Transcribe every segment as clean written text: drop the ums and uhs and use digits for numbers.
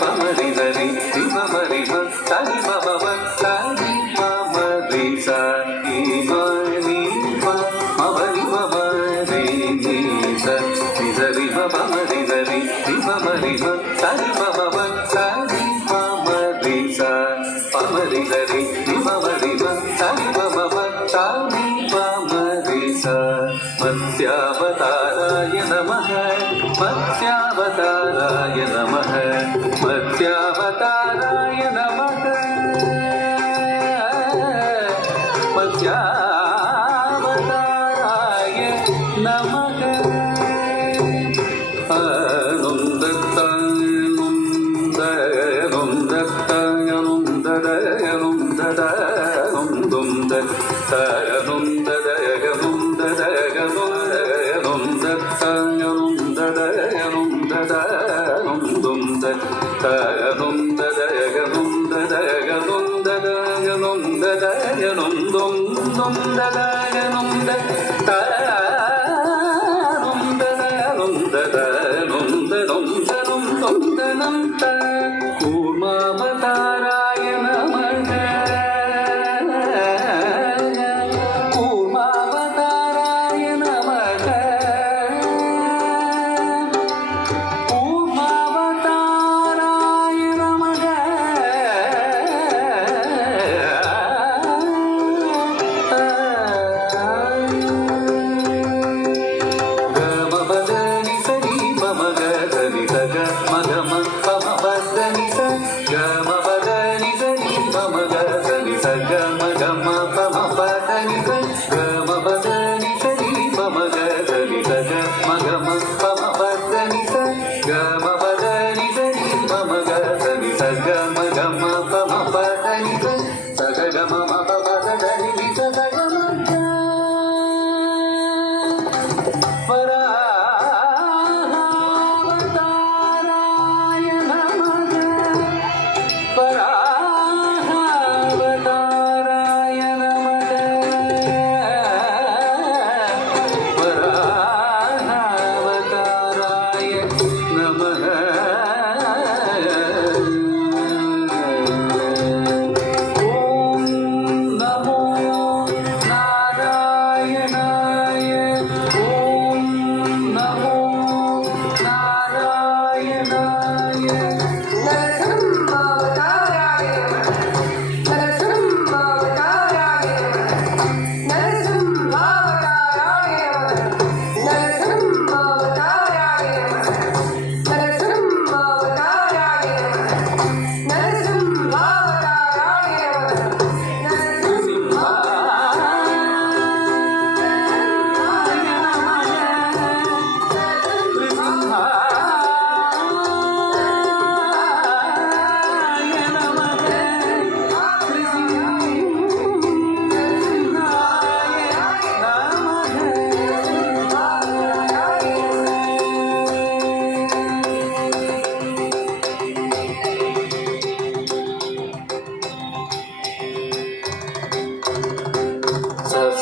பமரி சரி மமரி சரி பம சரி மமரி சரி மணி மமரி மமரி சரி பமரி சரி மமரி சரி பம சரி மமரி பமரி சரி மமரி சரி பம சரி மமரி மத்ஸ்யாவதாராய நமः மத்ஸ்யாவதாராய நமः மத்ஸ்யாவதாராய நமः மத்ஸ்யாவதாராய நமः கூர்மாவதாராய நமः கூர்மாவதாராய நமः கூர்மாவதாராய நமः கமபதனி சரி மமகதனி சக மகம பமபதனி ச கமபதனி சரி மமகதனி சக மகம பமபதனி ச கமபதனி சரி மமகதனி சக மகம பமபதனி ச கமபதனி சரி மமகதனி சக மகம பமபதனி ச சகம மபபதனி ச சகம வராஹாவதாராய நமः வராஹாவதாராய நமः வராஹாவதாராய நமः ஓம் நமோ நாராயணாய ஓம் நமோ நாராயணாய நரசிம்மாவதாராய நரசிம்மாவதாராய நரசிம்மாவதாராய நரசிம்மாவதாராய நரசிம்மாவதாராய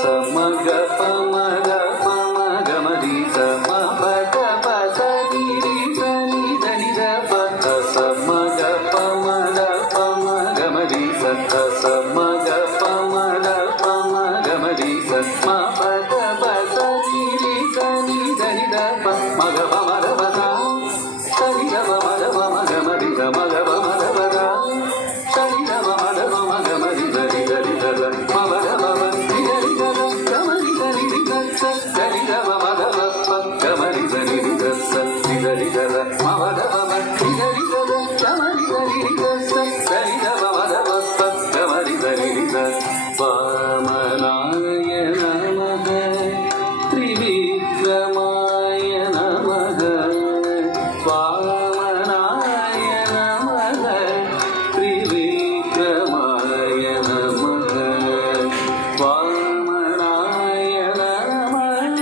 சமக பமக பமகமதி சமபத பசனி சனி தனி தப சமக பமக பமகமதி சமக பமக பமகமதி சமபத பசனி சனி தனி தப மக பமக பத சனி தப மக பமகமதி சமக பமக பத சனி தப மக பமகமதி சனி தனி தப மக பம வாமனாய நமः த்ரிவிக்ரமாய நமः வாமனாய நமः த்ரிவிக்ரமாய நமः வாமனாய நமः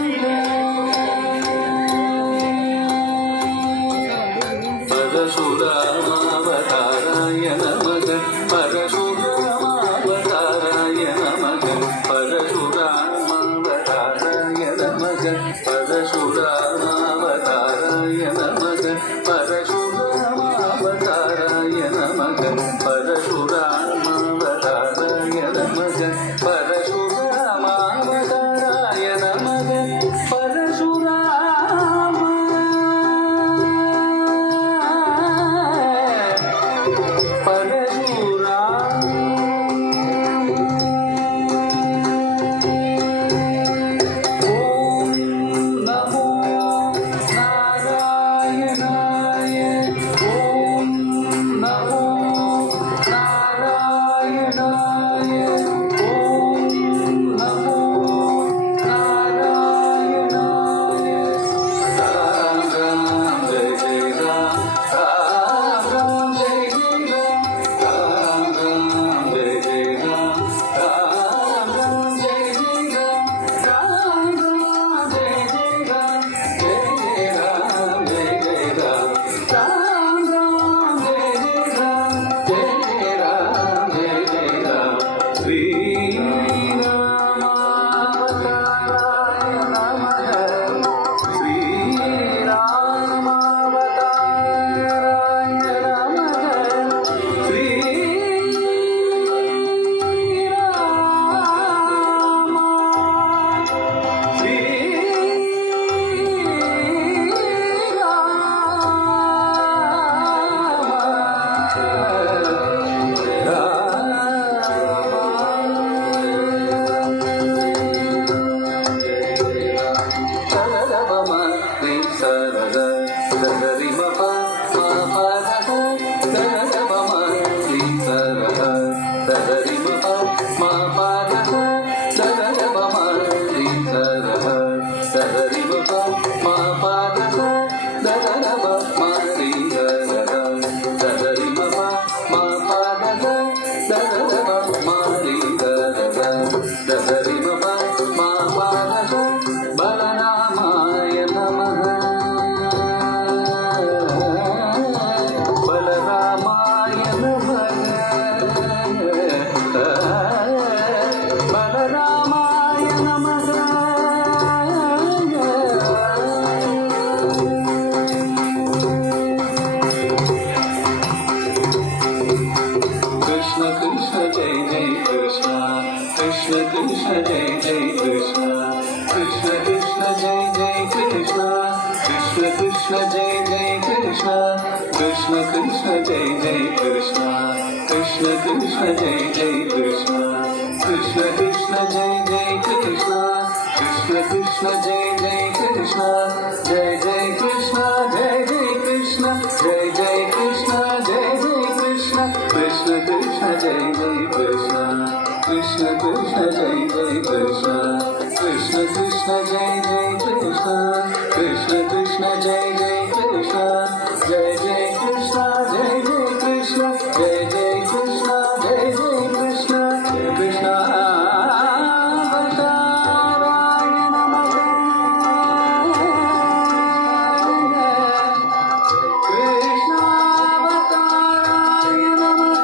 பரசுராமாவதாராய நமः பரசுராமாவதாராய நமः பரசுராமாவதாராய நமः பரசுராமாவதாராய நமः ஓம் நமோ நாராயணாய ஓம் நமோ நாராயணாய ராம் ராம் ஜெய ஜெய ராம் ராம் ராம் ஜெய ஜெய ராம் ராம் ராம் ஜெய ஜெய ராம் ராம் ராம் ஜெய ஜெய ராம் ராம் ராம் ஜெய ஜெய ராம் ஜெய ராம் ஜெய ஜெய ராம் ராம் ராம் ஜெய ஜெய ராம் ஜெய ராம் ஜெய ஜெய ராம் ஸ்ரீ ராமாவதாராய நமः ஸ்ரீ ராமாவதாராய நமः ஸ்ரீ பலராமாய நமः பலராமாய நமः பலராமாய நமः कृष्ण कृष्ण जय जय कृष्ण कृष्ण कृष्ण जय जय कृष्ण कृष्ण कृष्ण जय जय कृष्ण कृष्ण कृष्ण जय जय कृष्ण कृष्ण कृष्ण जय जय कृष्ण कृष्ण कृष्ण जय जय कृष्ण कृष्ण कृष्ण जय जय कृष्ण कृष्ण कृष्ण जय जय कृष्ण जय जय कृष्ण जय जय कृष्ण जय जय कृष्ण जय जय कृष्ण कृष्ण कृष्ण जय जय कृष्ण कृष्ण कृष्ण जय जय कृष्ण कृष्ण कृष्ण जय जय कृष्ण कृष्ण कृष्ण जय जय कृष्ण जय जय कृष्ण जय जय कृष्ण जय जय कृष्ण जय जय कृष्ण कृष्ण अवताराय नमः कृष्ण अवताराय नमः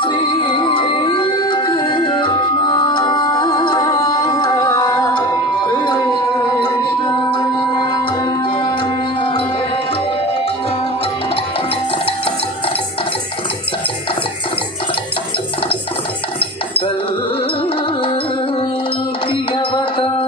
श्री कल्कि अवतार